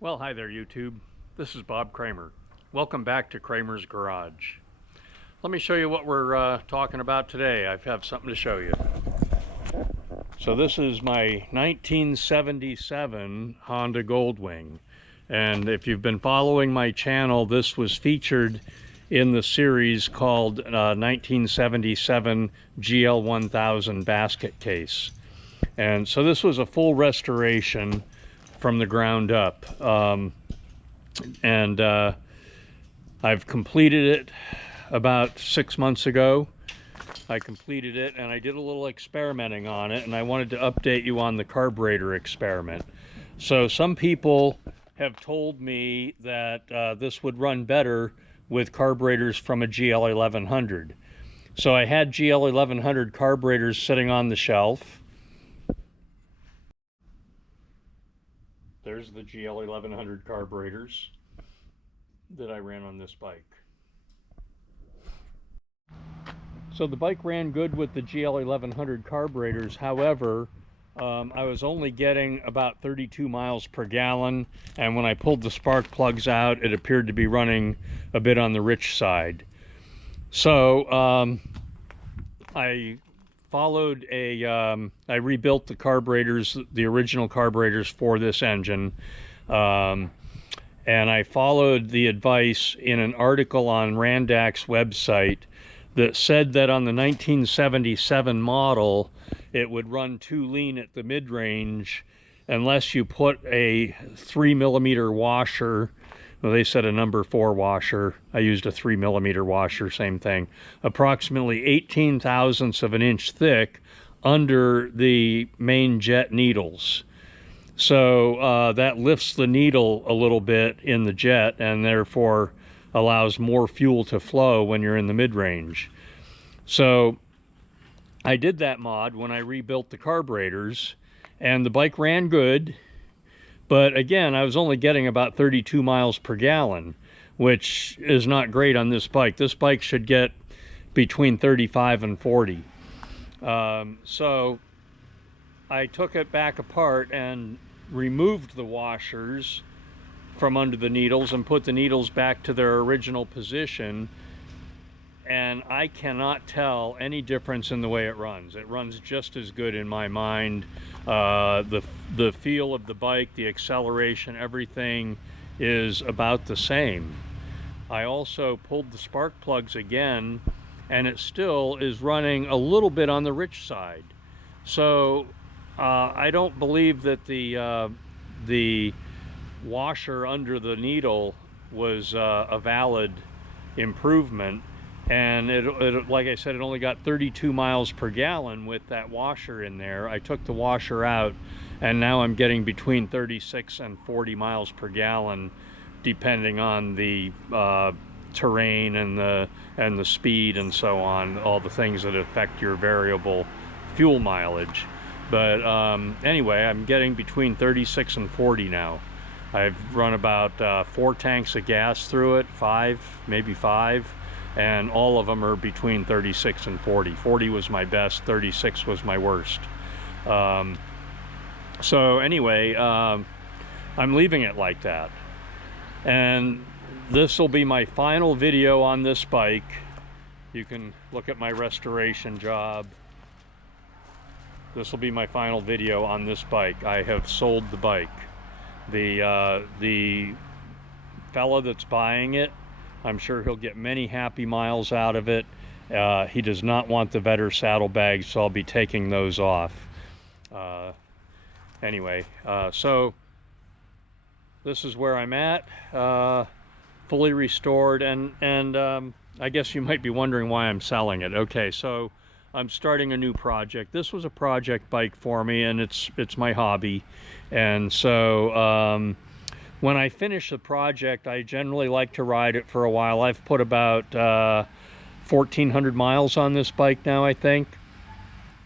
Well, hi there, YouTube. This is Bob Kramer. Welcome back to Kramer's Garage. Let me show you what we're talking about today. I have something to show you. So this is my 1977 Honda Goldwing. And if you've been following my channel, this was featured in the series called 1977 GL1000 basket case. And so this was a full restoration from the ground up. I've completed it about 6 months ago. I completed it and I did a little experimenting on it, and I wanted to update you on the carburetor experiment. So some people have told me that this would run better with carburetors from a GL1100. So I had GL1100 carburetors sitting on the shelf. There's the GL1100 carburetors that I ran on this bike. So the bike ran good with the GL1100 carburetors. However, I was only getting about 32 miles per gallon, and when I pulled the spark plugs out, it appeared to be running a bit on the rich side. So I followed I rebuilt the carburetors, the original carburetors for this engine, and I followed the advice in an article on Randak's website that said that on the 1977 model it would run too lean at the mid-range unless you put a 3mm washer. Well, they said a number 4 washer. I used a 3mm washer, same thing. Approximately 18 thousandths of an inch thick under the main jet needles. So that lifts the needle a little bit in the jet and therefore allows more fuel to flow when you're in the mid-range. So I did that mod when I rebuilt the carburetors, and the bike ran good. But again, I was only getting about 32 miles per gallon, which is not great on this bike. This bike should get between 35 and 40. So I took it back apart and removed the washers from under the needles and put the needles back to their original position. And I cannot tell any difference in the way it runs. It runs just as good in my mind. The feel of the bike, the acceleration, everything is about the same. I also pulled the spark plugs again, and it still is running a little bit on the rich side. So I don't believe that the washer under the needle was a valid improvement. And it, like I said, it only got 32 miles per gallon with that washer in there. I took the washer out, and now I'm getting between 36 and 40 miles per gallon, depending on the terrain and the speed and so on, all the things that affect your variable fuel mileage. But anyway, I'm getting between 36 and 40 now. I've run about 4 tanks of gas through it, 5, maybe 5. And all of them are between 36 and 40. 40 was my best, 36 was my worst. So anyway, I'm leaving it like that. And this will be my final video on this bike. You can look at my restoration job. This will be my final video on this bike. I have sold the bike. The fella that's buying it, I'm sure he'll get many happy miles out of it. He does not want the Vetter saddlebags, so I'll be taking those off. Anyway, so this is where I'm at, fully restored, and I guess you might be wondering why I'm selling it. Okay, so I'm starting a new project. This was a project bike for me, and it's my hobby, and so when I finish the project, I generally like to ride it for a while. I've put about 1,400 miles on this bike now, I think.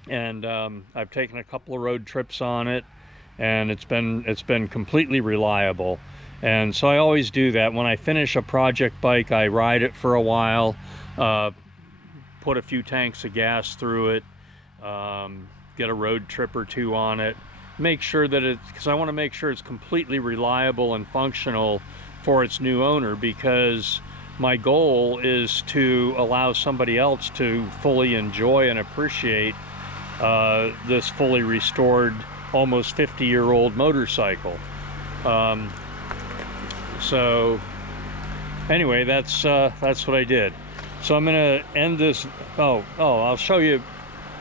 And I've taken a couple of road trips on it, and it's been completely reliable. And so I always do that. When I finish a project bike, I ride it for a while, put a few tanks of gas through it, get a road trip or two on it, make sure that because I want to make sure it's completely reliable and functional for its new owner, because my goal is to allow somebody else to fully enjoy and appreciate this fully restored, almost 50-year-old motorcycle. So anyway, that's what I did. So I'm gonna end this. I'll show you,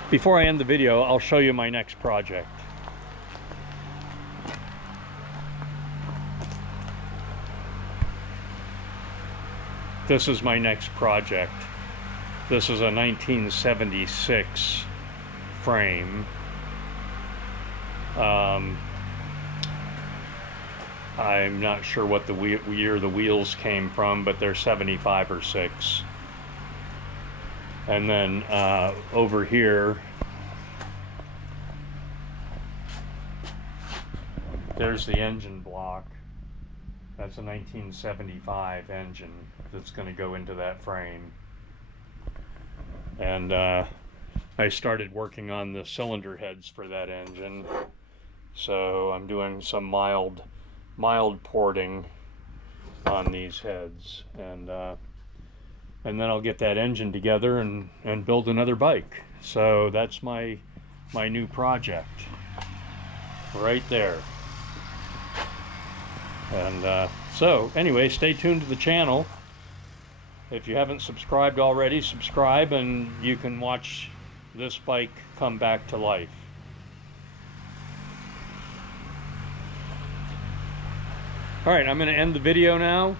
before I end the video, I'll show you my next project. This is my next project. This is a 1976 frame. I'm not sure what the year the wheels came from, but they're 75 or 6. And then over here, there's the engine block. That's a 1975 engine that's going to go into that frame. And I started working on the cylinder heads for that engine. So I'm doing some mild porting on these heads, and then I'll get that engine together and build another bike. So that's my new project right there. And so anyway, stay tuned to the channel. If you haven't subscribed already, subscribe, and you can watch this bike come back to life. All right, I'm going to end the video now.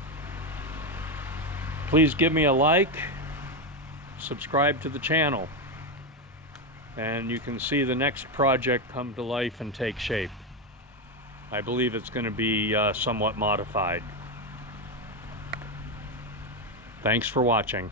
Please give me a like, subscribe to the channel, and you can see the next project come to life and take shape. I believe it's going to be somewhat modified. Thanks for watching.